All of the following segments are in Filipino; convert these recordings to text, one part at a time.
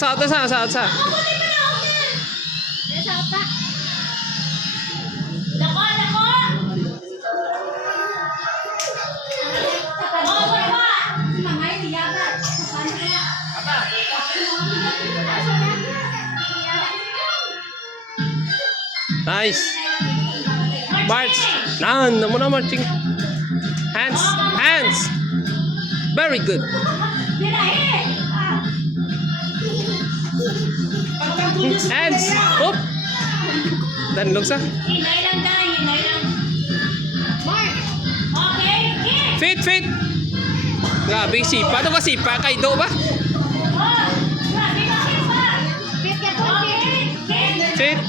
Sa outside. Nasa ata. Dako. Nice. March. Naman na marching. Hands. Very good. Hands. Up. Danlog sa. Hinay lang. Okay. Fit. Grabe, sipa. Ano ba sipa? Kaido ba? Fit.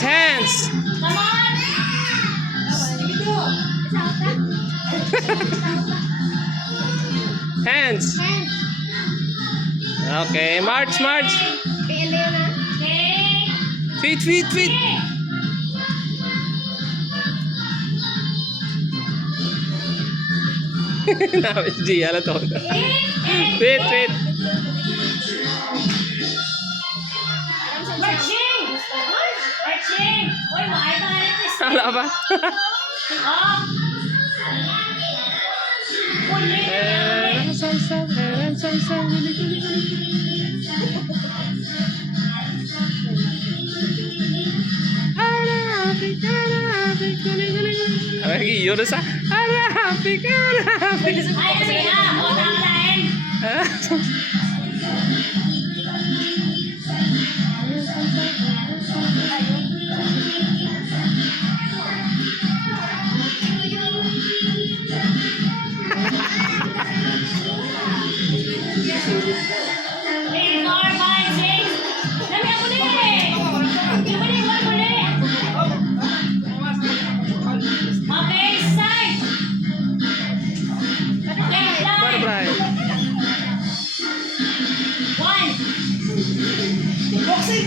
Hands. Come on. Hands. Okay, march. Okay. Fit. Nawis G, ala to. Fit. Marching. Uy, maay pa nga rin. Ala ba? Oh. Lagi yun sa Arabic. Ay, kasi mo nakalain.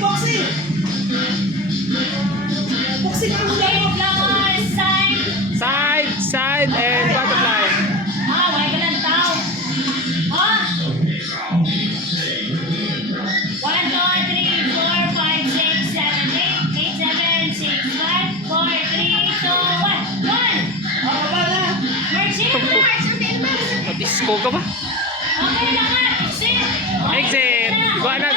Boxing. Side and butterfly. Why ka lang tao? 1, 2, 3, 4, 5, 6, 7, 8, 8, 7, 6, 5, 4, 3, 2, 1. 1. March. Disco ka ba? Okay, lahat. Exit. Exit. Buwan na.